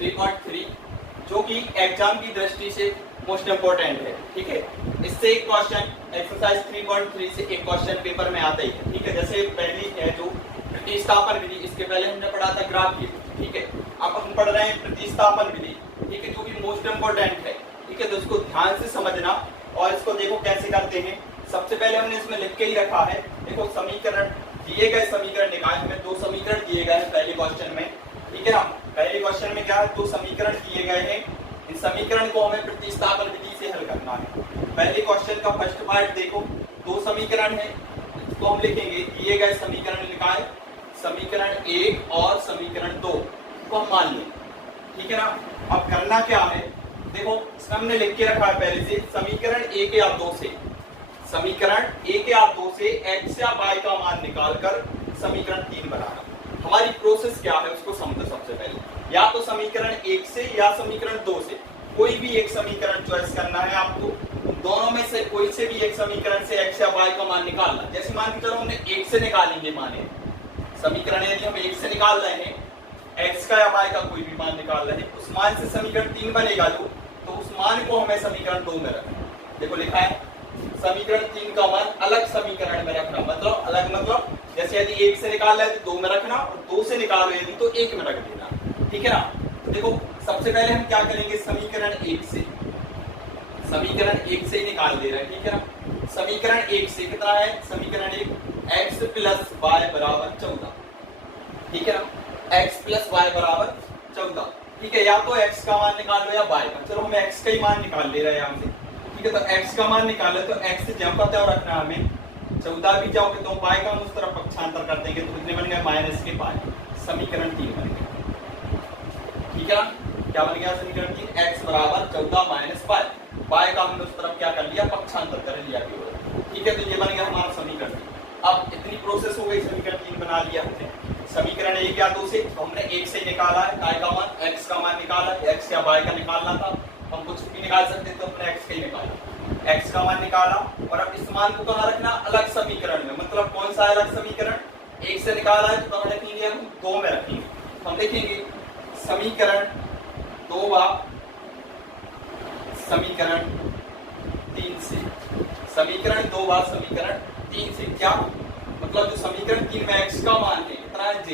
3.3 जो कि एग्जाम की दृष्टि से मोस्ट इंपोर्टेंट है। ठीक है, इससे एक क्वेश्चन एक्सरसाइज 3.3 से एक क्वेश्चन पेपर में आता ही है। ठीक है, जैसे पहली है जो प्रतिस्थापन विधि, इसके पहले हमने पढ़ा था ग्राफ की। ठीक है, अब हम पढ़ रहे हैं प्रतिस्थापन विधि। ठीक है, जो कि मोस्ट इंपोर्टेंट है। ठीक है, तो इसको ध्यान से समझना और इसको देखो कैसे करते हैं। सबसे पहले हमने इसमें लिख के ही रखा है, देखो समीकरण दिए गए, समीकरण निकाय में दो समीकरण दिए गए हैं पहले क्वेश्चन में। ठीक है ना, पहले क्वेश्चन में क्या है, दो समीकरण दिए गए हैं, इन समीकरण को हमें प्रतिस्थापन विधि से हल करना है। पहले क्वेश्चन का फर्स्ट पार्ट देखो, दो समीकरण है, इसको हम लिखेंगे दिए गए समीकरण निकाय, समीकरण 1 और समीकरण 2 को हम मान लें। ठीक है ना, अब करना क्या है, देखो हमने लिख के रखा है पहले से समीकरण 1 या 2 से, समीकरण 1 या 2 से x या y का मान निकालकर समीकरण 3 बनाना। हमारी प्रोसेस क्या है उसको समझो। सबसे पहले या तो समीकरण 1 से या समीकरण 2 से कोई भी एक समीकरण चॉइस करना है आपको, दोनों में से कोई से भी एक समीकरण से x या y का मान निकालना। जैसे मान के चलो हमने 1 से निकालेंगे, माने समीकरण यदि हम 1 से निकाल रहे हैं, x का या y का कोई भी मान निकाल रहे हैं, उस मान से समीकरण 3 बनेगा जो, तो उस मान को हमें समीकरण 2 में रखना। देखो लिखा है समीकरण 3 का मान अलग समीकरण में रखना, मतलब अलग मतलब जैसे यदि 1 से निकाल रहे हैं तो 2 में रखना, और 2 से निकाल रहे हैं तो 1 में रख देना। ठीक है ना, तो देखो सबसे पहले हम क्या करेंगे, समीकरण 1 से, समीकरण 1 से ही निकाल दे रहे हैं। ठीक है ना, समीकरण 1 से कितना है, समीकरण 1 x प्लस y बराबर 14। ठीक है ना, x प्लस y बराबर 14। ठीक है, या तो x का मान निकाल लो या y का, चलो हम x का ही मान निकाल ले रहे हैं यहाँ से। ठीक है, तो x का मान निकालो तो x से जब पता रखना हमें, 14 भी जाओगे तो y का हम उस तरफ पक्षांतर कर देंगे तो कितने बन गए, माइनस के पाई, समीकरण 3 बन गया। ठीक है ना, क्या बन गया समीकरण 3, x बराबर 14 माइनस पाई, y का हमने उस तरफ क्या कर लिया, पक्षांतर कर लिया केवल। ठीक है, तो ये बन गया हमारा समीकरण 3। अब इतनी प्रोसेस हो गई, समीकरण 3 बना लिया हमने। समीकरण 1 या 2 से हमने 1 से निकाला है y का मान, x का मान निकाला, x या y का निकालना था, हम कुछ भी निकाल सकते तो हमने x का ही निकाला, x का मान निकाला। और अब इस मान को कहाँ रखना, अलग समीकरण में, मतलब कौन सा अलग समीकरण, 1 से निकाला है तो कहाँ रखेंगे, हम 2 में रखेंगे। हम देखेंगे समीकरण 2 व समीकरण 3 से, समीकरण 2 व समीकरण 3 से क्या मतलब, जो समीकरण 3 में x का मान है कितना है, j,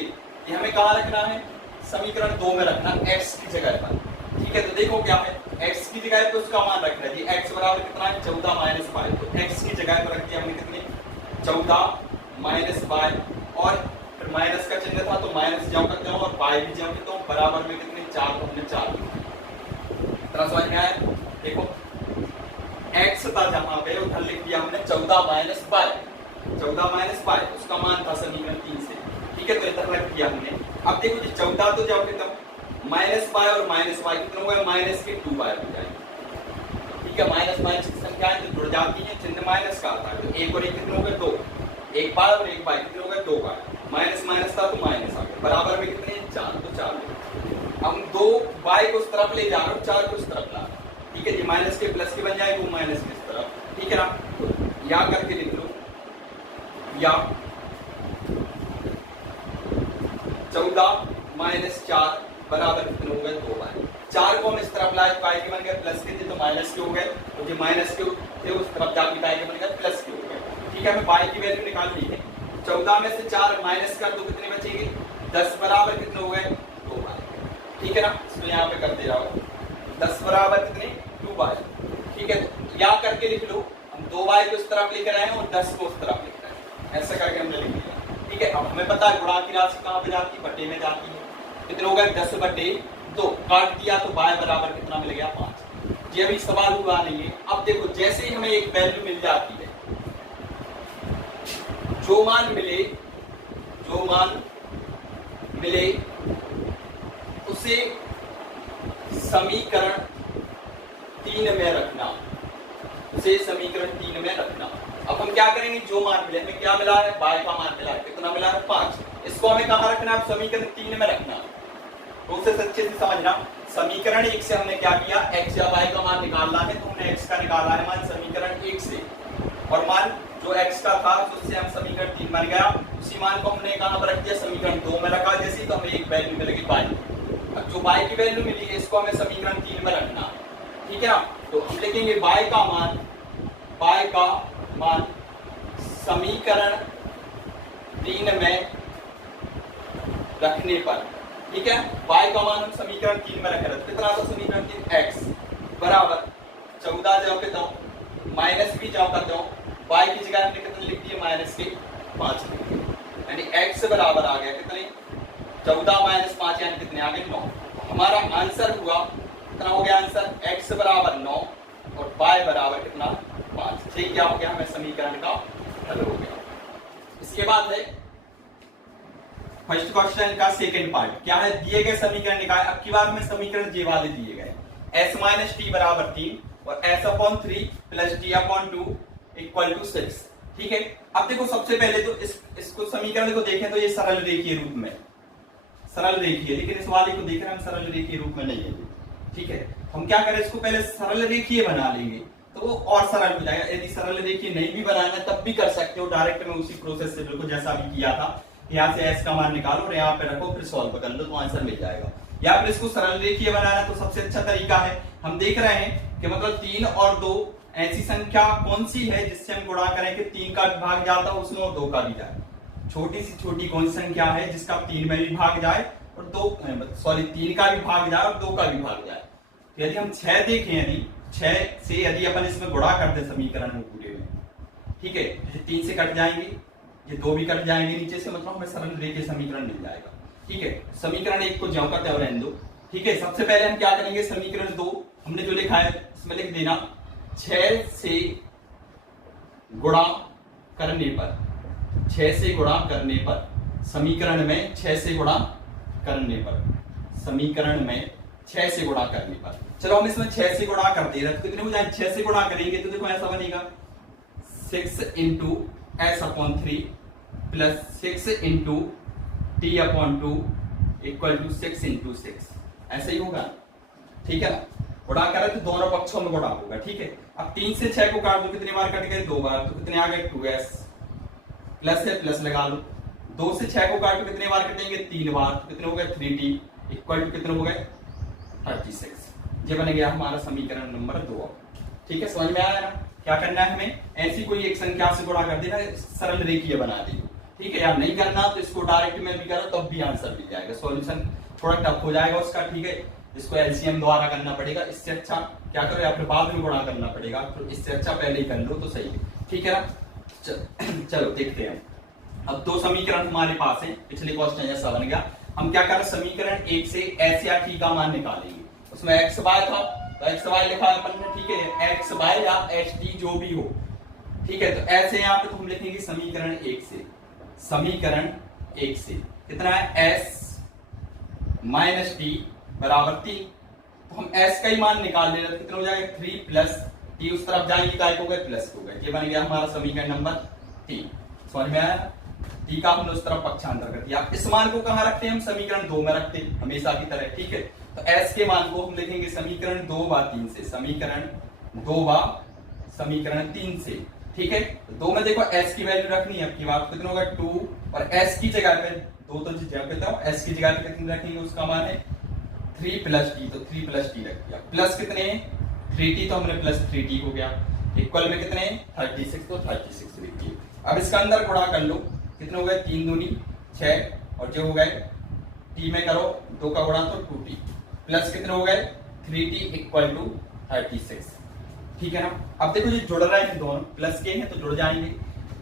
ये हमें कहाँ रखना है, समीकरण 2 में रखना, x की जगह पर। ठीक है, तो देखो क्या है, x की जगह पे उसका मान रखना है, x बराबर कितना है, 14 माइनस 5, तो x की जगह पर रख दिया हमने कितने, 14 माइनस 5, और फिर माइनस का चिन्ह था तो माइनस जाओ करते हो, और y भी जाओ करते हो, बराबर में कितने, 4, तो हमने 4 इतना समझ में आया। देखो x था जहां पे उधर लिख दिया हमने 14 माइनस 5, 14 माइनस 5 उसका मान था समीकरण 3 से। ठीक है, तो इधर रख दिया हमने। अब देखो जी 14 तो जाओ कितना, माइनस पाई और माइनस वाई कितने हो गए, माइनस के 2 पाई हो जाएंगे। ठीक है, माइनस माइनस की संख्या है तो जुड़ जाती है, चिन्ह माइनस का आता है, तो 1 और 1 कितने हो गए, 2, 1 पाई और 1 पाई कितने हो गए, 2 पाई, माइनस माइनस था तो माइनस आ गया, बराबर में कितने, 4, तो 4। हम 2 y को उस तरफ ले जा रहे हो, 4 को उस तरफ ला। ठीक है जी, माइनस के प्लस के बन जाएगा, वो माइनस के इस तरफ। ठीक है ना, तो या करके लिख लो, या 14 माइनस 4 बराबर कितने हो गए, 2 बाय 4 को हम इस तरफ लाए, पाई के बन गए, प्लस के थे तो माइनस के हो गए, तो जो माइनस के थे उस तरफ जाके पाई के बन गए, प्लस के हो गए। ठीक है, हमें पाई की वैल्यू निकाल ली है, 14 में से 4 माइनस कर दो कितने बचेंगे, 10 बराबर कितने हो गए, 2 बाय। ठीक है ना, इसको यहाँ पे कर दे रहा हूँ, 10 बराबर कितने, 2 बाय। ठीक है, तो या करके लिख लो, हम 2 बाय को उस तरफ लिख रहे हैं और 10 को उस तरफ लिख रहे हैं, ऐसा करके हमने लिख लिया। ठीक है, अब हमें पता है गुणा की राशि कहाँ पे जाती है, बटे में जाती है, कितने हो गए, 10 बटे 2, काट दिया तो y बराबर कितना मिल गया, 5। ये अभी सवाल हुआ नहीं है। अब देखो जैसे ही हमें एक वैल्यू मिल जाती है, जो मान मिले उसे समीकरण 3 में रखना, उसे समीकरण 3 में रखना। अब हम क्या करेंगे, जो मान मिले, हमें क्या मिला है, y का मान मिला है, कितना मिला है, 5, इसको हमें कहाँ रखना है, समीकरण 3 में रखना। तो उसे अच्छे से समझना, समीकरण 1 से हमने क्या किया, x या y का मान निकालना है, तो हमने x का निकाला है मान समीकरण 1 से, और मान जो x का था उससे हम समीकरण 3 बन गया, उसी मान को हमने कहाँ पर रख दिया, समीकरण 2 में रखा। जैसे तो हमें एक वैल्यू मिलेगी y, अब जो y की वैल्यू मिली है इसको हमें समीकरण 3 में रखना है, ठीक है ना। तो हम लिखेंगे y का मान समीकरण 3 में रखने पर, ठीक है। y का मान हम समीकरण 3 में रख रहे हैं, कितना था समीकरण 3, x बराबर 14 जाओ के दो माइनस भी जाओ करते हो, y की जगह हमने कितने लिख दिए माइनस के 5 लिख दिए, यानी x बराबर आ गया कितने 14 माइनस 5 यानी कितने आ गए 9। हमारा आंसर हुआ कितना हो गया, आंसर x बराबर 9 और y बराबर कितना 5। ठीक, क्या हो गया, हमें समीकरण का हल हो गया। इसके बाद है फर्स्ट क्वेश्चन का सेकंड पार्ट, क्या है, दिए गए समीकरण निकाले। अब की बार में समीकरण जे वाले दिए गए, s माइनस टी बराबर 3 और s upon 3 plus t upon 2 equal to 6, ठीक है। अब देखो सबसे पहले तो इसको समीकरण को देखें तो ये सरल रेखीय रूप में सरल रेखीय, लेकिन इस वाले को देख रहे हैं हम सरल रेखीय रूप में नहीं है, ठीक है। हम क्या करें, इसको पहले सरल रेखीय बना लेंगे तो वो और सरल हो जाएगा। यदि सरल रेखीय नहीं भी बनाना तब भी कर सकते हो, डायरेक्ट में उसी प्रोसेस से बिल्कुल जैसा अभी किया था, यहाँ से s का मान निकालो और यहाँ पे रखो, फिर सॉल्व कर लो तो आंसर मिल जाएगा। या फिर इसको सरल रेखीय बनाना तो सबसे अच्छा तरीका है, हम देख रहे हैं कि मतलब 3 और 2 ऐसी संख्या कौन सी है जिससे हम गुणा करें कि 3 का भी भाग जाता है उसमें और 2 का भी जाए। छोटी सी छोटी कौन सी संख्या है जिसका 3 में भी भाग जाए और 3 का भी भाग जाए और 2 का भी भाग जाए। तो यदि हम 6 देखें, यदि 6 से यदि अपन इसमें गुणा कर दे समीकरण में पूरे में, ठीक है, 3 से कट जाएंगे, ये 2 भी कट जाएंगे नीचे से, मतलब हमें सरल रेखीय समीकरण मिल जाएगा, ठीक है। समीकरण 1 को ज्यों का त्यों रहने दो, ठीक है। सबसे पहले हम क्या करेंगे, समीकरण 2 हमने जो लिखा है इसमें लिख देना 6 से गुणा करने पर, 6 से गुणा करने पर, समीकरण में 6 से गुणा करने पर, समीकरण में 6 से गुणा करने पर। चलो हम इसमें 6 से गुणा करते हैं तो कितने हो जाए, 6 से गुणा करेंगे तो देखो ऐसा बनेगा 6 into s upon 3 plus 6 into t upon 2 equal to 6 into 6, ऐसे ही होगा, ठीक है ना। गुणा करें तो दोनों पक्षों में गुणा होगा, ठीक है। अब 3 से 6 को काट दो, कितने बार कट गए, 2 बार, तो कितने आ गए 2s, प्लस है प्लस लगा लो। 2 से 6 को काटो, कितने बार कटेंगे, 3 बार, तो कितने हो गए 3t इक्वल टू कितने हो गए 36। ये बन गया हमारा समीकरण नंबर 2, ठीक है। समझ में आया ना, क्या करना है हमें, ऐसी कोई एक संख्या से गुणा कर देना, सरल रेखीय बना देना, ठीक है। यार नहीं करना तो इसको डायरेक्ट में भी करो तब भी आंसर मिल जाएगा, सॉल्यूशन थोड़ा टफ हो जाएगा उसका, ठीक है। इसको एलसीएम द्वारा करना पड़ेगा, इससे अच्छा क्या करो, या फिर बाद में गुणा करना पड़ेगा, तो इससे अच्छा पहले ही कर लो तो सही है, ठीक है ना। चलो देखते हैं, अब 2 समीकरण हमारे पास है, पिछले क्वेश्चन जैसा बन गया। हम क्या करें, समीकरण 1 से s या t का मान निकालेंगे, उसमें x y था तो x y लिखा है अपन ने, ठीक है, x y या h t जो भी हो, ठीक है। तो ऐसे यहाँ पे तो हम लिखेंगे समीकरण 1 से, समीकरण 1 से कितना है, s माइनस टी बराबर 3, तो हम s का ही मान निकाल ले रहे हैं, कितना हो जाएगा 3 प्लस t, उस तरफ जाएंगे काय हो गए प्लस हो गए, ये बन गया हमारा समीकरण नंबर 3। समझ में आया, t का हमने उस तरफ पक्षांतर कर दिया। इस मान को कहां रखते हैं, हम समीकरण 2 में रखते हैं हमेशा की तरह, ठीक है। तो s के मान को हम लिखेंगे समीकरण 2/3 से, समीकरण 2/3 से, ठीक है। तो 2 में देखो s की वैल्यू रखनी है, अब की बात कितना होगा 2, और s की जगह पे 2 तो जगह पे था, s की जगह पे कितने रखेंगे, उसका मान है 3 प्लस टी, तो 3 प्लस टी रख दिया, प्लस कितने 3t, तो हमने प्लस 3t हो गया, इक्वल में कितने 36, तो 36 लिखिए। अब इसका अंदर गुणा कर लो, कितने हो गए 3 दूनी 6, और जो हो गए t में करो 2 का गुणा तो 2t, प्लस कितने हो गए 3t इक्वल टू 36, ठीक है ना। अब देखो ये जुड़ रहे हैं दोनों, प्लस के हैं तो जुड़ जाएंगे,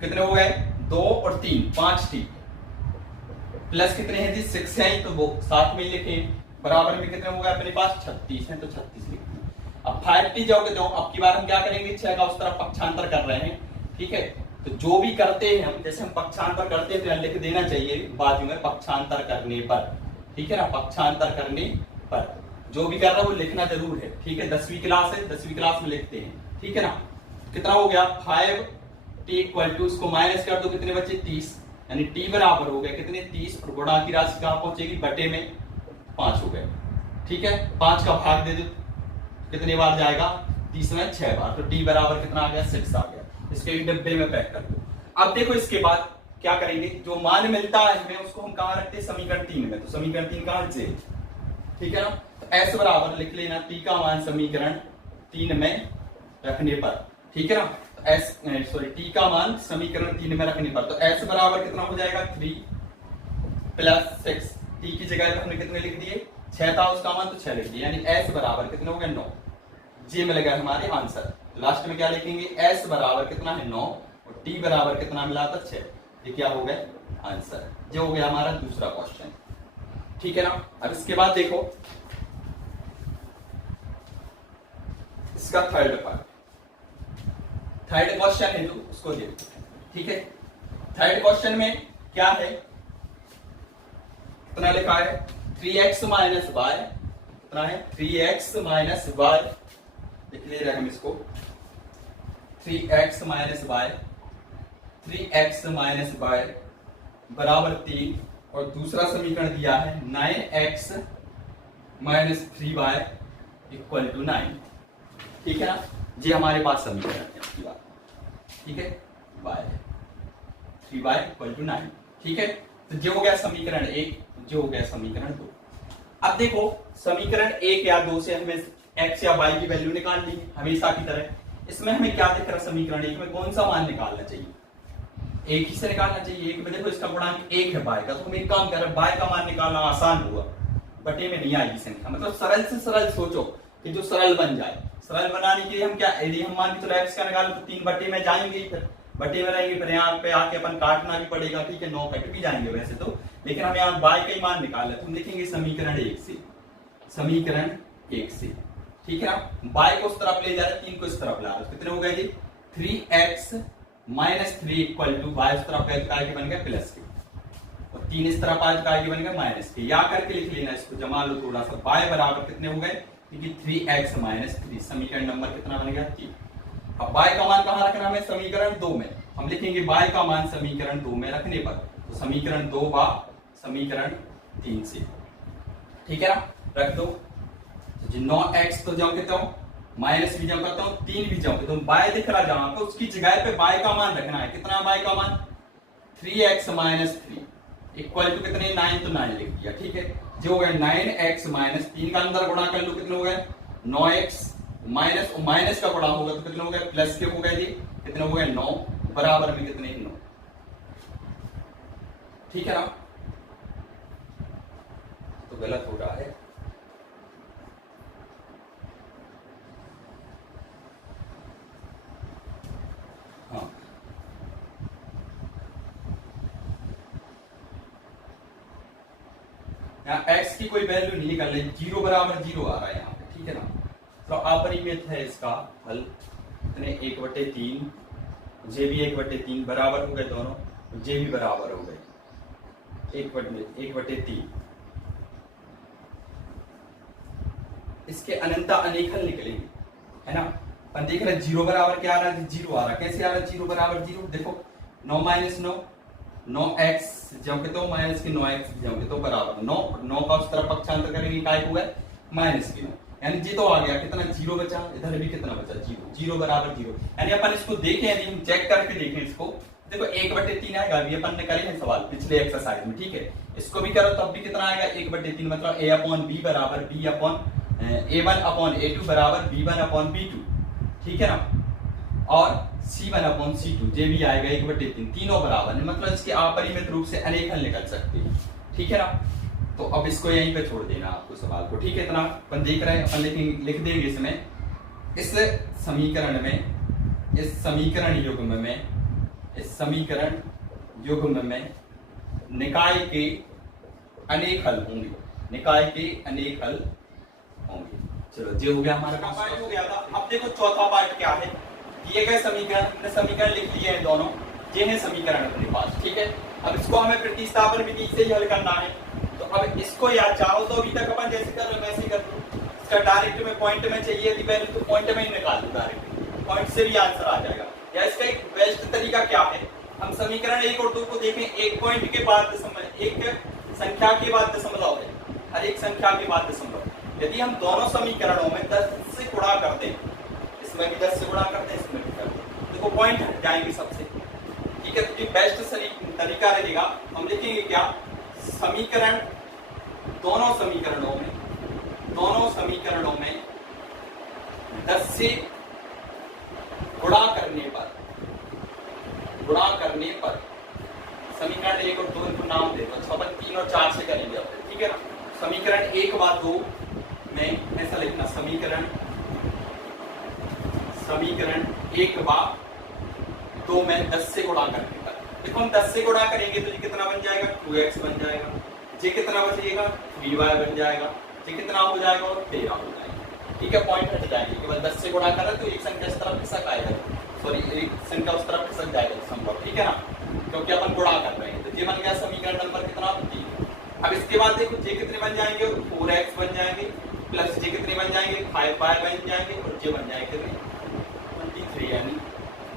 कितने हो गए 2 और 3 5t, प्लस कितने हैं जी 6 हैं तो वो साथ में लिखे, बराबर में कितने हो गए अपने पास 36 हैं तो 36 लिखते हैं। अब 5t जाओगे तो अब की बार हम क्या करेंगे, 6 का उस तरफ पक्षांतर कर रहे हैं, ठीक है। तो जो भी करते हैं हम, जैसे हम पक्षांतर करते हैं तो यहाँ लिख देना चाहिए बाजू में पक्षांतर करने पर, ठीक है ना, पक्षांतर करने पर जो भी कर रहा है वो लिखना जरूर है, ठीक है। 10वीं क्लास है, 10वीं क्लास में लिखते हैं, ठीक है ना। कितना हो गया 5t इक्वल टू, उसको माइनस कर दो, कितने बचे 30, यानी t बराबर हो गया कितने 30, और गुणा की राशि कहां पहुंचेगी, बटे में 5 हो गए, ठीक है। 5 का भाग दे दो, कितने बार जाएगा 30 में 6 बार, तो t बराबर कितना आ गया 6 आ गया, इसके एक डब्बे में पैक कर दो। अब देखो इसके बाद क्या करेंगे, जो मान मिलता है हमें उसको हम कहां रखते हैं, समीकरण 3 में, तो समीकरण 3 कहां से, ठीक है ना। तो s बराबर लिख लेना t का मान समीकरण 3 में रखने पर, ठीक है ना। तो t का मान समीकरण 3 में रखने पर तो s बराबर कितना हो जाएगा 3 + 6, t की जगह हमने कितने लिख दिए 6 था उसका मान तो 6 लिख दिया, यानी s बराबर कितने हो गए 9। ये मिल गया हमारे आंसर। लास्ट में क्या लिखेंगे s बराबर कितना है 9 और t बराबर कितना मिला था 6। ये क्या हो गया आंसर, ये हो गया हमारा दूसरा क्वेश्चन, ठीक है ना। अब इसके बाद देखो इसका थर्ड क्वेश्चन है जो उसको देखो, ठीक है। थर्ड क्वेश्चन में क्या है, कितना लिखा है 3x माइनस वाई, कितना है 3x माइनस वाई, लिख ले रहे हम इसको 3x minus Y, 3x minus Y बराबर 3, और दूसरा समीकरण दिया है 9x minus 3y equal to 9, ठीक है ना। ये हमारे पास समीकरण है, ठीक है, y 3y इक्वल टू 9, ठीक है। तो जो हो गया समीकरण 1, जो हो गया समीकरण 2। अब देखो समीकरण 1 या 2 से हमें x या y की वैल्यू निकाल ली हमेशा की तरह। इसमें हमें क्या दिख रहा है समीकरण 1 में कौन सा मान निकालना चाहिए, एक ही से निकालना चाहिए। एक में देखो इसका गुणांक 1 है y का, तो हम एक काम करें y का मान निकालना आसान हुआ, बटे में नहीं आएगी संख्या, मतलब सरल से सरल सोचो कि जो सरल बन जाए। सरल बनाने के लिए हम क्या, यदि हम मान के चलो x का निकालो तो 3 बटे में जाएंगे, फिर बटे में रहेंगे, फिर यहाँ पे आके अपन काटना भी पड़ेगा, ठीक है 9 कट भी जाएंगे वैसे तो, लेकिन हम यहाँ y का ही मान निकालना है तो हम लिखेंगे समीकरण 1 से, समीकरण 1 से, ठीक है ना। y को उस तरफ ले जा रहे 3 को इस तरफ ला रहे, कितने हो गए जी 3x minus 3 equal to y उस तरफ गए काय के बन गए प्लस के, और 3 इस तरफ आज काय के बन गए माइनस के, या करके लिख लेना इसको, जमा लो थोड़ा सा। y बराबर कितने हो गए, क्योंकि 3x माइनस 3, समीकरण नंबर कितना बन गया 3। अब y का मान कहां रखना है समीकरण 2 में, हम लिखेंगे y का मान समीकरण 2 में रखने पर, तो समीकरण 2 बा समीकरण 3 से, ठीक है ना, रख दो। तो 9x तो जाओ कहता हूं, माइनस भी जाओ करता हूं, 3 भी जाओ, तो y दिख रहा जहां पे उसकी जगह पे y का मान रखना है, कितना y का मान 3x माइनस 3 इक्वल टू कितने 9, तो 9 लिख दिया, ठीक है। जो हो गया 9x माइनस 3 का अंदर गुणा कर लो, कितने हो गए 9x माइनस का गुणा होगा तो कितने हो गए प्लस के हो गए जी, कितने हो गए 9, बराबर में कितने 9, ठीक है ना। तो गलत हो रहा है, हाँ यहाँ x की कोई वैल्यू नहीं निकल रही, 0 बराबर 0 आ रहा है यहाँ पे, ठीक है ना। तो अपरिमित है इसका हल, इतने 1/3, जे भी 1/3 बराबर हो गए दोनों, जे भी बराबर हो गए 1/3। इसके अनंता अनेकल निकलेंगे, है ना। अपन देख रहे 0 बराबर क्या आ रहा है 0 आ रहा है, कैसे आ रहा है 0 बराबर 0, देखो 9 माइनस 9, 9x जब तो माइनस के 9x जब तो बराबर 9 का उस तरफ पक्षांतर करेंगे काय हुआ माइनस के 9, यानी जी तो आ गया, कितना 0 बचा, इधर भी कितना बचा 0 बराबर 0, यानी अपन इसको देखें, यदि हम चेक करके देखें इसको, देखो 1/3 आएगा, अभी अपन ने करे हैं सवाल पिछले एक्सरसाइज में, ठीक है। इसको भी करो तब भी कितना आएगा 1/3, मतलब a/b बराबर b अपन a1/a2 बराबर b1/b2, ठीक है ना, और c1/c2 जे भी आएगा 1/3, तीनों बराबर है, मतलब इसके अपरिमित रूप से अनेक हल निकल सकते हैं, ठीक है ना। तो अब इसको यहीं पे छोड़ देना आपको सवाल को, ठीक है। इतना अपन देख रहे हैं, अपन लिख देंगे इसमें, इस समीकरण में, इस समीकरण युग्म में, इस समीकरण युग्म में निकाय के अनेक हल होंगे, निकाय के अनेक हल होंगे। चलो ये हो गया हमारा पार्ट हो गया था। अब देखो चौथा पार्ट क्या है, दिए गए समीकरण, हमने समीकरण लिख लिए हैं दोनों, ये है समीकरण अपने पास, ठीक है। अब इसको हमें प्रतिस्थापन विधि से ही हल करना है, तो अब इसको या चाहो तो अभी तक अपन जैसे कर रहे वैसे कर लो, इसका डायरेक्ट में पॉइंट में चाहिए यदि वैल्यू तो पॉइंट में ही निकाल दो, डायरेक्ट पॉइंट से भी आंसर आ जाएगा। या इसका एक बेस्ट तरीका क्या है, हम समीकरण 1 और 2 को देखें, एक पॉइंट के बाद एक संख्या के बाद दशमलव है, हर एक संख्या के बाद दशमलव, यदि हम दोनों समीकरणों में 10 से गुणा करते हैं, इसमें भी 10 से गुणा करते हैं, इसमें भी करते हैं, देखो पॉइंट हट जाएंगे सबसे, ठीक है। तो ये बेस्ट तरीका रहेगा, हम लिखेंगे क्या, समीकरण, दोनों समीकरणों में दोनों समीकरणों में 10 से गुणा करने पर समीकरण 1 और 2 इनको नाम दे दो। अच्छा अपन 3 और 4 से करेंगे अब, ठीक है ना। समीकरण 1 व 2 में ऐसा लिखना, समीकरण 1 व 2 में 10 से गुणा करने पर, देखो हम 10 से गुणा करेंगे तो ये कितना बन जाएगा, 2x बन जाएगा। ये कितना बचेगा, 3y बन जाएगा। ये कितना हो जाएगा, और 13 हो जाएगा। ठीक है, पॉइंट हट जाएंगे। केवल 10 से गुणा करें तो एक संख्या इस तरफ खिसक आएगा, सॉरी एक संख्या उस तरफ खिसक जाएगा संभव, ठीक है ना, क्योंकि अपन गुणा कर रहे हैं। तो ये बन गया समीकरण नंबर कितना, 3। अब इसके बाद देखो ये कितने बन जाएंगे, 4x बन जाएंगे, प्लस ये कितने बन जाएंगे, 5y बन जाएंगे, और ये बन जाएंगे कितने, 23 यानी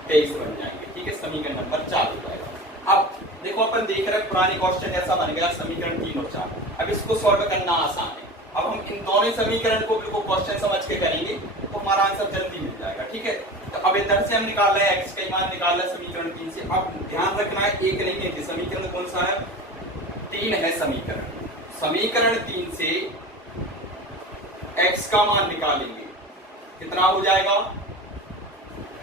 23 बन जाएंगे। ठीक है, समीकरण नंबर 4 हो जाएगा। अब देखो अपन देख रहे हैं पुरानी क्वेश्चन ऐसा बन गया, समीकरण 3 और 4। अब इसको सॉल्व करना आसान है। अब हम इन दोनों समीकरण को बिल्कुल क्वेश्चन समझ के करेंगे तो हमारा आंसर जल्दी मिल जाएगा। ठीक है, तो अब इधर से हम निकाल रहे हैं x का मान निकाल रहे हैं समीकरण 3 से। अब ध्यान रखना है एक नहीं है कि समीकरण कौन सा है, 3 है समीकरण 3 से x का मान निकालेंगे, कितना हो जाएगा।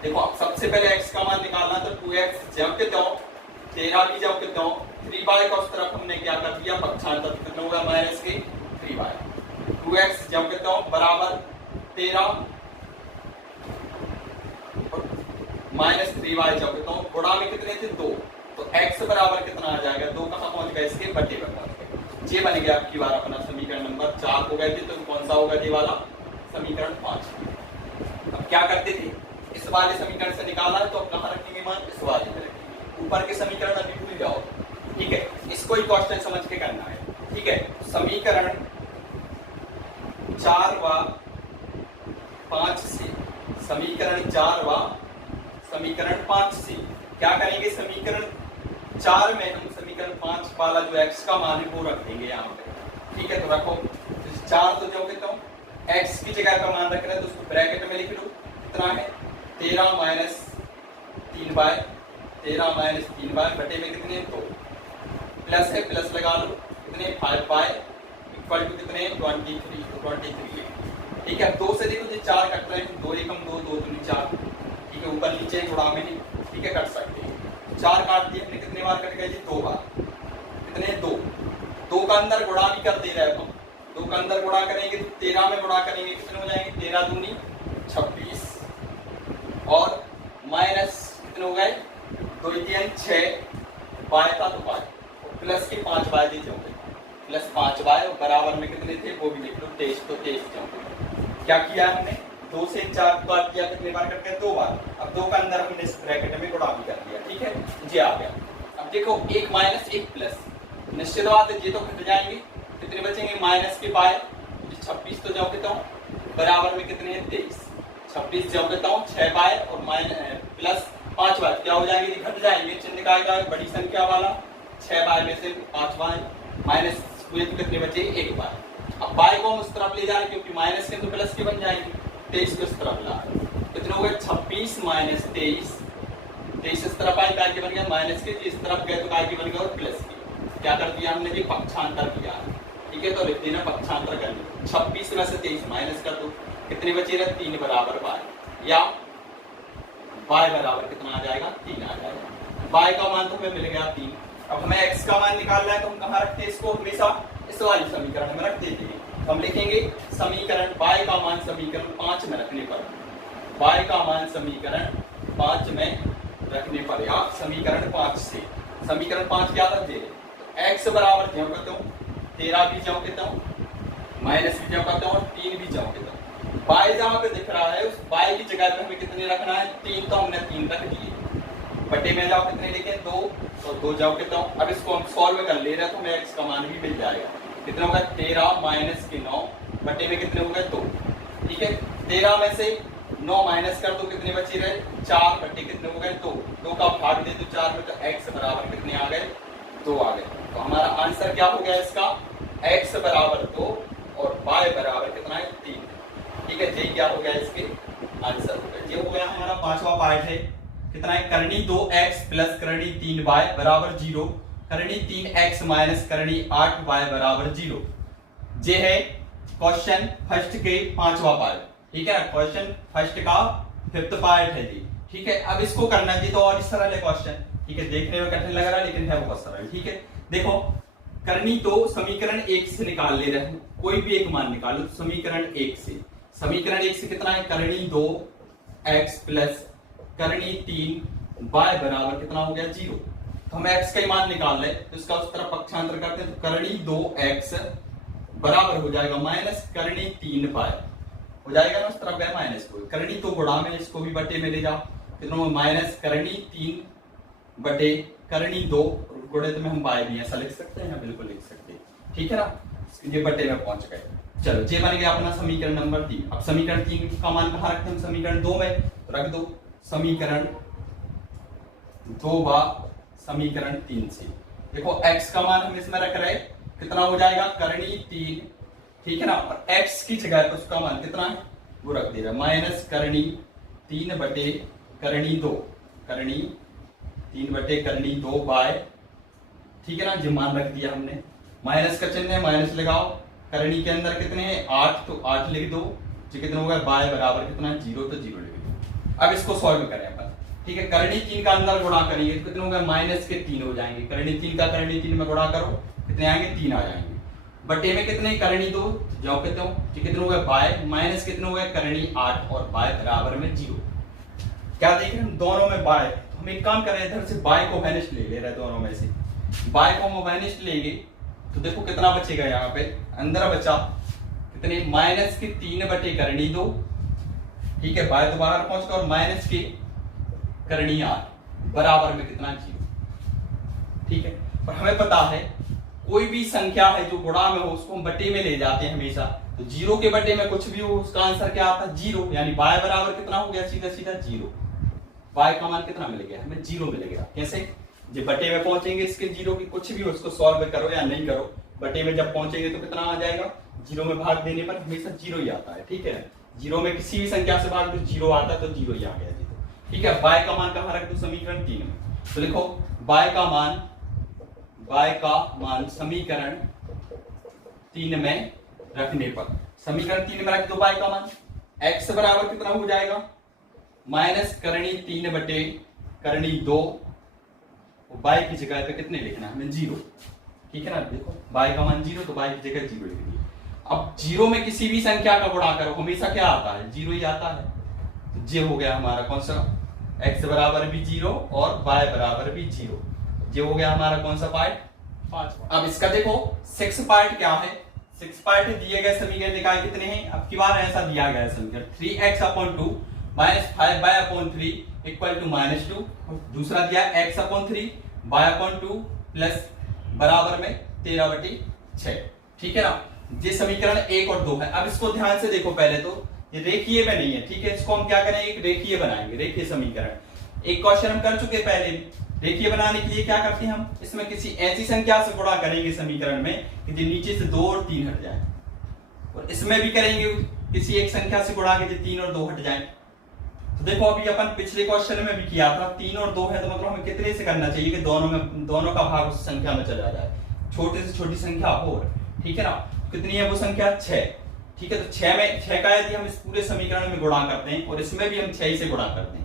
देखो अब सबसे पहले x का मान निकालना, तो 2x जब के त्यों 13 की जब के त्यों 3y का उस तरफ हमने क्या कर दिया, पक्षांतर, कितना होगा माइनस के 3y। 2x जब के त्यों बराबर 13 और माइनस 3y जब के त्यों गुणा में कितने थे, 2। तो x बराबर कितना आ जाएगा, 2 कहाँ पहुंच गया, इसके बटे पर पहुंच गए। ये बन गया आपकी बार अपना समीकरण नंबर 4 हो गए थे। तो कौन सा होगा, ये वाला समीकरण 5। अब क्या करते थे, इस वाले समीकरण से निकाला है तो अब कहाँ रखेंगे मान, इस वाले में रखेंगे। ऊपर के समीकरण अभी भूल जाओ, ठीक है, इसको ही क्वेश्चन समझ के करना है। ठीक है, समीकरण 4 व 5 से, समीकरण 4 व समीकरण 5 से क्या करेंगे, समीकरण 4 में हम समीकरण 5 वाला जो x का मान है वो रख देंगे यहाँ पे। ठीक है, तो रखो 4, तो जो कहता हूँ x की जगह का मान रख रहे हैं तो उसको ब्रैकेट में लिख लो, कितना है 13 माइनस 3y, 13 माइनस 3y बटे में कितने 2, प्लस है प्लस लगा लो, कितने 5y इक्वल टू कितने 23, तो 23 है। ठीक है, अब 2 से देखो ये 4 कट रहे हैं, 2 एकम 2, 2 दूनी 4। ठीक है, ऊपर नीचे गुणा में नहीं, ठीक है, कट सकते हैं। 4 काट दिए हमने, कितने बार कट गए जी, 2 बार, कितने 2 का अंदर गुणा भी कर दे रहे हैं हम, 2 का अंदर गुणा करेंगे तो 13 में गुणा करेंगे, कितने हो जाएंगे, 13 दूनी 26 और माइनस कितने हो गए 2 3 6 बाय था तो बाय, प्लस के 5 बाय दी जाओगे, प्लस 5 बाय और बराबर में कितने थे वो भी लिख लो 23, तो 23 जाओगे। क्या किया हमने, 2 से 4 बार किया, कितने बार करते हैं 2 बार। अब 2 का अंदर हमने इस ब्रैकेट में गुणा भी कर दिया। ठीक है, ये आ गया। अब देखो 1 माइनस 1 प्लस, निश्चित बात है ये तो घट जाएंगे, कितने बचेंगे माइनस के बाय 26, तो जाओ कहता हूँ बराबर में कितने हैं 23, 26 जाओ कहता हूँ 6 बाय और माइनस प्लस 5 बाय क्या हो जाएंगे, घट जाएंगे, चिन्ह का आएगा बड़ी संख्या वाला, 6 बाय में से 5 बाय माइनस हुए तो कितने बचे 1 बाय। अब बाय को हम उस तरफ ले जा रहे हैं क्योंकि माइनस के तो प्लस के बन जाएंगे, 23 को इस तरफ ला रहे हैं, कितने हो गए 26 माइनस 23, 23 इस तरफ आए काय के बन गया माइनस के, इस तरफ गए तो काय के बन गया और प्लस के। क्या कर दिया हमने, पक्षांतर किया। ठीक है, तो लिख देना पक्षांतर कर लो, 26 में से 23 माइनस कर दो, कितने बचे रहे 3 बराबर बाय, या बाय बराबर कितना आ जाएगा 3 आ जाएगा। बाय का मान तो हमें मिल गया 3। अब हमें x का मान निकालना है तो हम कहाँ रखते हैं इसको, हमेशा इस वाली समीकरण में रख देते हैं। हम लिखेंगे समीकरण y का मान समीकरण 5 में रखने पर, y का मान समीकरण 5 में रखने पर, या समीकरण 5 से, समीकरण 5 क्या रख दे, x बराबर जो कहता हूँ 13 भी जाओ कहता हूँ, माइनस भी जाओ कहता हूँ और 3 भी जाओ कहता हूँ। y जहाँ पे दिख रहा है उस y की जगह पे हमें कितने रखना है 3, तो हमने 3 रख दिए, बटे में जाओ कितने लिखे 2, तो 2 जाओ कहता हूँ। अब इसको हम सॉल्व कर ले रहे हैं तो हमें x का मान भी मिल जाएगा, कितना होगा 13 माइनस के 9 बटे में कितने हो गए 2। ठीक है, 13 में से 9 माइनस कर दो, कितने बचे रहे 4 बटे कितने हो गए 2 का भाग दे दो 4 में, तो x बराबर कितने आ गए 2 आ गए। तो हमारा आंसर क्या हो गया इसका, x बराबर 2 और y बराबर कितना है 3। ठीक है, ये क्या हो गया इसके आंसर हो गया। ये हो गया हमारा 5वां पार्ट है, कितना है करनी 2x प्लस करनी 3y बराबर 0, करनी 3x माइनस करनी 8y बराबर 0। ये है क्वेश्चन फर्स्ट के 5वां पार्ट, ठीक है ना, क्वेश्चन फर्स्ट का 5th पार्ट है जी, ठीक है। अब इसको करना जी तो और सरल है क्वेश्चन, ठीक है, देखने में कठिन लग रहा है लेकिन है बहुत सरल, ठीक है। देखो करनी तो समीकरण 1 से निकाल ले रहे हैं, कोई भी एक मान निकाल लो समीकरण 1 से। समीकरण 1 से कितना है, करनी 2x प्लस करनी 3y बराबर कितना हो गया 0। तो हम x का ही मान निकाल ले तो इसका उस तरफ पक्षांतर करते हैं, तो करनी 2x बराबर हो जाएगा माइनस करनी 3y हो जाएगा ना, उस तरफ गया माइनस को, करनी तो गुणा में, इसको भी बटे में ले जाओ, कितना माइनस करनी 3 बटे करनी 2, गुणे तो में हम y भी ऐसा लिख सकते हैं, बिल्कुल लिख सकते हैं, ठीक है ना। ये बटे में पहुंच गए, चलो ये बन गया अपना समीकरण नंबर 3। अब समीकरण 3 का मान कहां रखते हैं, समीकरण 2 में, तो रख दो समीकरण 2 बा समीकरण 3 से। देखो x का मान हम इसमें रख रहे कितना हो जाएगा करनी 3, ठीक है ना, और x की जगह पर उसका मान कितना है वो रख दे रहा माइनस करनी 3 बटे करनी 2, करनी 3 बटे करनी 2 बाय, ठीक है ना, जो मान रख दिया हमने, माइनस का चिन्ह है माइनस लगाओ, करनी के अंदर कितने हैं 8, तो 8 लिख दो, जो कितना होगा बाय बराबर कितना 0, तो 0 लिख दो। अब इसको सॉल्व करें अपन, ठीक है, करनी 3 का अंदर गुणा करेंगे तो कितने होगा माइनस के 3 हो जाएंगे, करनी 3 का करनी 3 में गुणा करो कितने आएंगे 3 आ जाएंगे, बटे में कितने करनी 2 जाओ कहते हो, कितने हो गए बाय, माइनस कितने हो गए करनी 8 और बाय बराबर में 0। क्या देख रहे हैं दोनों में बाय, तो हम एक काम करें इधर से बाय को वैनिश ले रहे दोनों में से, बाय को हम वैनिश लेंगे तो देखो कितना बचेगा, यहाँ पे अंदर बचा कितने माइनस के 3 बटे करनी 2, ठीक है, बाय तो बाहर पहुंच गया, और माइनस के करनी 8 बराबर में कितना 0, ठीक है। और हमें पता है कोई भी संख्या है जो गुणा में हो उसको हम बटे में ले जाते हैं हमेशा, तो 0 के बटे में कुछ भी हो उसका आंसर क्या आता है 0, यानी y बराबर कितना हो गया सीधा सीधा 0, y का मान कितना मिल गया हमें 0 मिल गया। कैसे, जब बटे में पहुंचेंगे इसके 0 की कुछ भी हो उसको सॉल्व करो या नहीं करो, बटे में जब पहुंचेंगे तो कितना आ जाएगा 0 में भाग देने पर हमेशा 0 ही आता है, ठीक है, 0 में किसी भी संख्या से भाग दो 0 आता है तो 0 ही आ गया जी, ठीक है। y का मान कहां रख दो समीकरण 3 में, तो लिखो y का मान समीकरण 3 में रखने पर, समीकरण 3 में रख दो y का मान, x बराबर कितना हो जाएगा माइनस करनी 3 बटे करनी 2, y की जगह पे कितने लिखना है हमें 0, ठीक है ना, देखो y का मान 0 तो y की जगह 0 लिख दिया। अब 0 में किसी भी संख्या का गुणा करो हमेशा क्या आता है 0 ही आता है, तो ये हो गया हमारा कौन सा, x बराबर भी 0 और y बराबर भी 0, ये हो गया हमारा कौन सा पार्ट 5। अब इसका देखो 6 पार्ट क्या है, 6 पार्ट दिए गए समीकरण निकाय कितने हैं, अब की बार ऐसा दिया गया समीकरण 3x/2 minus 5y/3 equal to -2, दूसरा दिया x/3 y/2 प्लस बराबर में 13/6, ठीक है ना, ये समीकरण 1 और 2 है। अब इसको ध्यान से देखो, पहले तो ये रेखीय में नहीं है, ठीक है, इसको हम क्या करेंगे एक रेखीय बनाएंगे, रेखीय समीकरण। एक क्वेश्चन हम कर चुके पहले, रेखीय बनाने के लिए क्या करते हैं हम, इसमें किसी ऐसी संख्या से गुणा करेंगे समीकरण में कि जो नीचे से 2 और 3 हट जाए, और इसमें भी करेंगे किसी एक संख्या से गुणा के जो 3 और 2 हट जाए। तो देखो अभी अपन पिछले क्वेश्चन में भी किया था 3 और 2 है, तो मतलब हमें कितने से करना चाहिए कि दोनों का भाग उस संख्या में चला जाए, छोटे से छोटी संख्या हो, ठीक है ना, कितनी है वो संख्या 6, ठीक है, तो 6 में 6 का यदि हम इस पूरे समीकरण में गुणा करते हैं और इसमें भी हम 6 से गुणा करते हैं,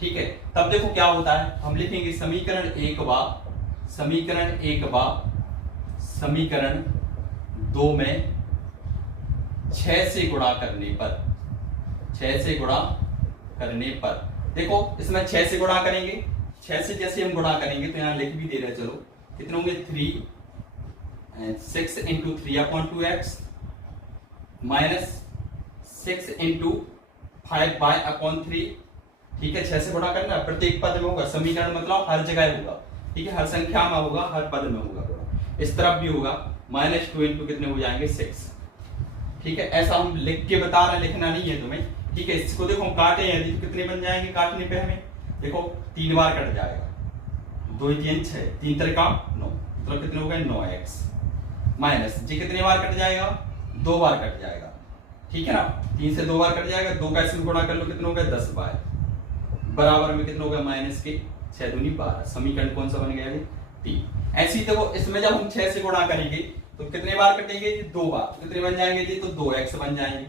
ठीक है, तब देखो क्या होता है, हम लिखेंगे समीकरण 1 बा समीकरण 2 में 6 से गुणा करने पर देखो इसमें 6 से गुणा करेंगे, 6 से जैसे हम गुणा करेंगे तो यहां लिख भी दे रहे, चलो कितने होंगे 6 इंटू 3/2x माइनस 6 इंटू 5/3, ठीक है, 6 से गुणा करना, प्रत्येक पद में होगा, समीकरण मतलब हर जगह होगा, ठीक है, हर संख्या में होगा, हर पद में होगा, इस तरफ भी होगा, -2 इंटू कितने हो जाएंगे 6, ठीक है, ऐसा हम लिख के बता रहे हैं, लिखना नहीं है तुम्हें, ठीक है। इसको देखो हम काटे यदि तो कितने बन जाएंगे काटने पे हमें, देखो 3 बार कट जाएगा, 2 3 6 3 3 9, तो कितने हो गए 9x माइनस जी कितने बार कट जाएगा 2 बार कट जाएगा, ठीक है ना, 3 से 2 बार कट जाएगा, 2 का इसमें गुणा कर लो कितने हो गए 10 बार बराबर में कितने हो गया माइनस के 6 दूनी 12, समीकरण कौन सा बन गया 3। ऐसी देखो इसमें जब हम 6 से गुणा करेंगे तो कितने बार कटेंगे जी? 2 बार। कितने बन जाएंगे जी? तो 2x बन जाएंगे।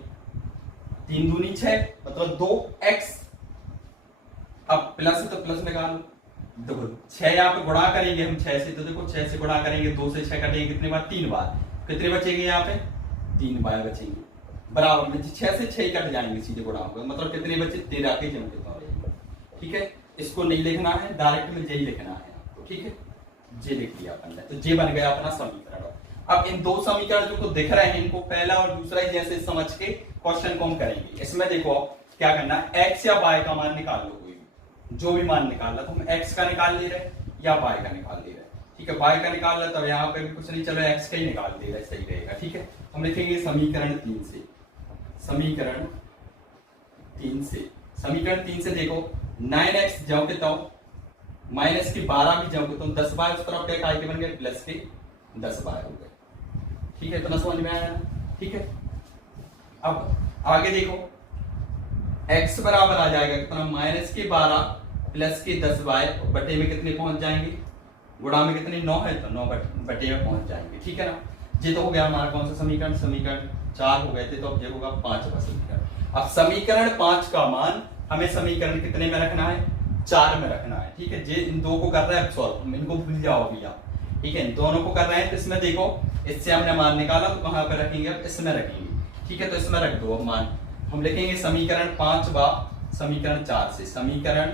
3 दूनी 6 मतलब 2x। अब प्लस है तो प्लस निकालो। देखो 6 यहाँ पे गुणा करेंगे हम 6 से, तो देखो 6 से गुणा करेंगे, 2 से 6 कटेंगे कितने बार? 3 बार। कितने बचेंगे यहाँ पे? 3 बार बचेंगे। बराबर में 6 से 6 कट जाएंगे, सीधे गुणा होगा, मतलब कितने बचे? 13 के जम कितना रहेंगे। ठीक है, इसको नहीं लिखना है, डायरेक्ट में जे लिखना है आपको। ठीक है, जे लिख दिया अपन ने, तो जे बन गया अपना समीकरण। अब इन दो समीकरण जो को दिख रहे हैं, इनको पहला और दूसरा ही जैसे समझ के क्वेश्चन को हम करेंगे। इसमें देखो क्या करना है, एक्स या वाई का मान निकाल लो, कोई जो भी मान निकालना, तो हम एक्स का निकाल ले रहे या वाई का निकाल ले रहे। ठीक है, वाई का निकाल रहे तो यहाँ पे भी कुछ नहीं, चलो एक्स का ही निकाल दे रहे, सही रहेगा। ठीक है, हम लिखेंगे समीकरण 3 से। समीकरण 3 से, समीकरण 3 से देखो 9x जाओ के तो माइनस के 12 भी जाओ के तो 10 बाय उस तरफ क्या के बन गए प्लस के 10 बाय हो गए। ठीक है, इतना समझ में आया ना? ठीक है, अब आगे देखो x बराबर आ जाएगा कितना? माइनस के 12 प्लस के 10 बाय बटे में कितने पहुंच जाएंगे? गुणा में कितने? 9 है तो 9 बटे में पहुंच जाएंगे। ठीक है ना, ये तो हो गया हमारा कौन सा समीकरण? समीकरण 4 हो गए थे, तो अब ये होगा 5वां समीकरण। अब समीकरण 5 का मान हमें समीकरण कितने में रखना है? 4 में रखना है। ठीक है, जे इन दो को कर रहे हैं सॉल्व, इनको भूल जाओ भैया। ठीक है, इन दोनों को कर रहे हैं, तो इसमें देखो इससे हमने मान निकाला, तो कहां पर रखेंगे? अब इसमें रखेंगे। ठीक है, तो इसमें रख दो अब मान। हम लिखेंगे समीकरण 5वां समीकरण 4 से, समीकरण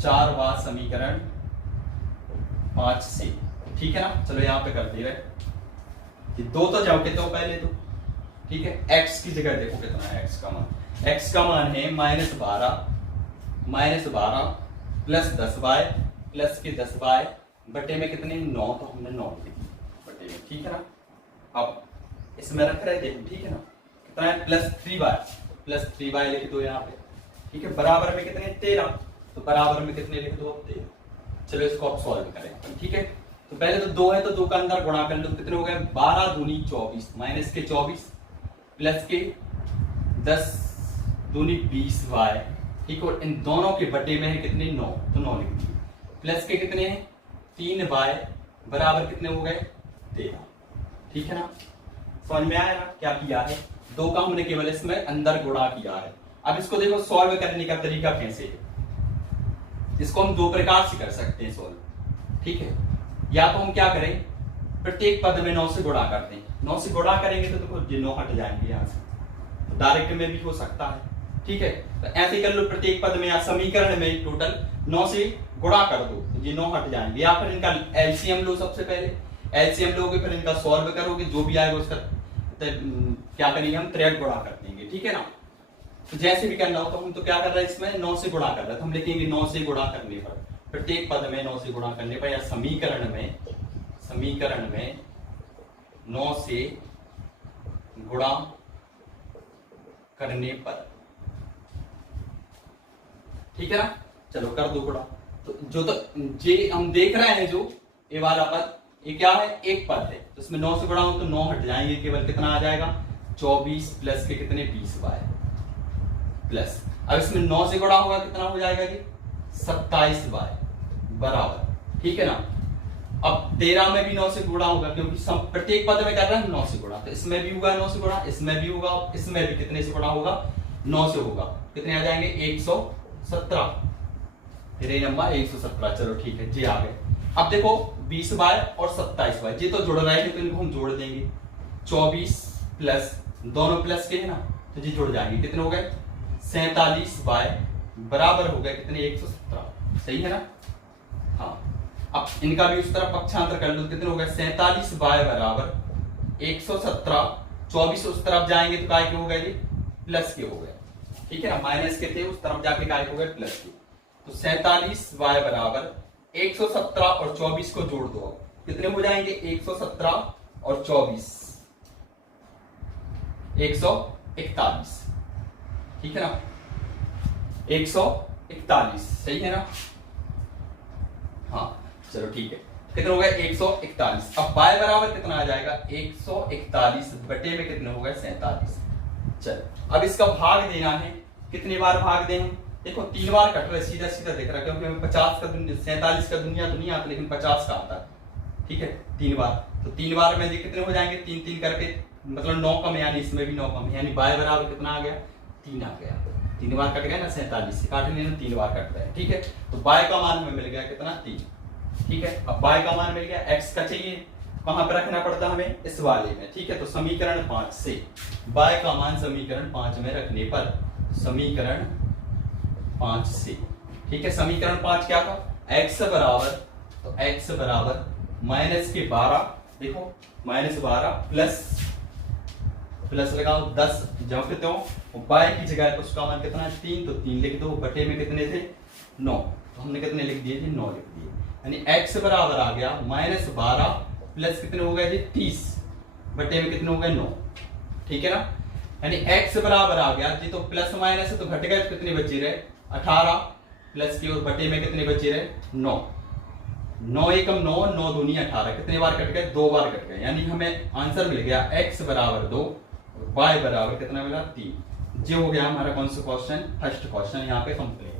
4वां समीकरण 5 से। ठीक है ना, चलो यहाँ पे कर दे रहे, दो तो जाओ के तो पहले तो। ठीक है, x की जगह देखो कितना है x का मान। x का मान है -12 प्लस 10 बाय प्लस के 10 बाय बटे में कितने? 9, तो हमने 9 लिख दी बटे में। ठीक है ना, अब इसमें रख रहे थे। ठीक है ना, कितना है? प्लस 3 बाय लिख दो यहाँ पे। ठीक है, बराबर में कितने? 13, तो बराबर में कितने लिख दो? 13। चलो इसको अब सॉल्व करें। ठीक है, तो पहले तो 2 है तो 2 का अंदर गुणा कर लो, कितने हो गए? 12 दूनी 24 माइनस के 24 प्लस के 10 दूनी 20 बाय। ठीक, और इन दोनों के बटे में है कितने? 9, तो 9 लिख दिए। प्लस के कितने हैं? 3 बाय बराबर कितने हो गए? 13। ठीक है ना, समझ में आया ना क्या किया है? 2 का हमने केवल इसमें अंदर गुणा किया है। अब इसको देखो सॉल्व करने का तरीका कैसे है। इसको हम 2 प्रकार से कर सकते हैं सॉल्व। ठीक है, या तो हम क्या करें, प्रत्येक पद में 9 से गुणा करते हैं। 9 से गुणा करेंगे तो देखो ये 9 हट जाएंगे यहाँ से, तो डायरेक्ट में भी हो सकता है। ठीक है, तो ऐसे कर लो, प्रत्येक पद में या समीकरण में टोटल 9 से गुणा कर दो, तो ये 9 हट जाएंगे। या फिर इनका एलसीएम लो, सबसे पहले एलसीएम लोगे, फिर इनका सॉल्व करोगे, जो भी आएगा उसका क्या करेंगे हम? त्रिक गुणा कर देंगे। ठीक है ना, तो जैसे भी करना हो, तो हम तो क्या कर रहे हैं, इसमें 9 से गुणा कर रहे हैं, तो हम लिखेंगे 9 से गुणा करने पर, प्रत्येक पद में 9 से गुणा करने पर, या समीकरण में 9 से गुणा करने पर। ठीक है ना, चलो कर दो गुणा। तो जो तो जे हम देख रहे हैं, जो ये वाला पद, ये क्या है? एक पद है, तो इसमें 9 से गुणा हो तो 9 हट जाएंगे, केवल कितना आ जाएगा? 24 प्लस के कितने? 20 बाय प्लस। अब इसमें 9 से गुणा होगा कितना हो जाएगा जी? 27 बाय बराबर। ठीक है ना, अब 13 में भी 9 से गुणा होगा, क्योंकि प्रत्येक पद में कर रहे हैं 9 से गुणा, तो इसमें भी होगा 9 से गुणा, इसमें भी होगा, इसमें भी कितने से गुणा होगा? 9 से होगा। कितने आ जाएंगे? 117। फिर ये नंबर 117। चलो ठीक है जी, आ गए। अब देखो 20 बाय और 27 बाय, ये तो जुड़ रहे हैं, तो इनको हम जोड़ देंगे। 24 प्लस, दोनों प्लस के है ना, तो जी जुड़ जाएंगे। कितने हो गए? 47 बाय बराबर हो गए कितने? 117। सही है ना? हाँ, अब इनका भी उस तरफ पक्षांतर कर लो, कितने हो गए? 47 बाय बराबर 117। 24 उस तरफ जाएंगे तो काय के हो गए? प्लस के हो गए। ठीक है ना, माइनस के थे, उस तरफ जाके काय हो गए? प्लस के। तो 47 बाय बराबर 117 और 24 को जोड़ दो, कितने हो जाएंगे? 117 और 24 141। ठीक है ना, 141। सही है ना? हाँ चलो ठीक है, कितने हो गए? 141। अब बाय बराबर कितना आ जाएगा? 141 बटे में कितने हो गए? 47। चलो अब इसका भाग देना है, कितनी बार भाग दें? देखो 3 बार कट रहा है, सीधा सीधा दिख रहा है, क्योंकि हमें 50 का 47 का दुनिया तो नहीं आता, लेकिन 50 का आता है। ठीक है 3 बार, तो 3 बार में ये कितने हो जाएंगे 3 3 करके, मतलब 9 कम, यानी इसमें भी 9 कम, यानी y बराबर कितना आ गया 3 आ गया। 3 बार कट गया ना 47 से, काट लेना 3 बार कटता है, ठीक है। तो y का मान हमें मिल गया कितना 3, ठीक है। अब y का मान मिल गया, x का चाहिए, कहां पर रखना पड़ता हमें इस वाले में, ठीक है। तो समीकरण 5 से y का मान समीकरण 5 में रखने पर, समीकरण 5 से, ठीक है। समीकरण 5 क्या था, x बराबर, तो x बराबर माइनस के 12, देखो -12 प्लस लगाओ 10 जब करते हो y की जगह तो उसका मान कितना है 3, तो 3 लिख दो, बटे में कितने थे 9, तो हमने कितने लिख दिए जी 9 लिख दिए, यानी x बराबर आ गया -12 प्लस कितने हो गए जी 30, बटे में कितने हो गए 9, ठीक है ना। यानी x बराबर आ गया जी, तो प्लस माइनस तो घट गए, तो कितने बचे रहे 18, प्लस की और बटे में कितने बचे रहे 9, 9 एकम 9, 9 दूनी 18, कितने बार कट गए 2 बार कट गए, यानी हमें आंसर मिल गया x बराबर 2, y बराबर कितना मिला 3। जो हो गया हमारा कौन सा क्वेश्चन, फर्स्ट क्वेश्चन यहाँ पे कंप्लीट।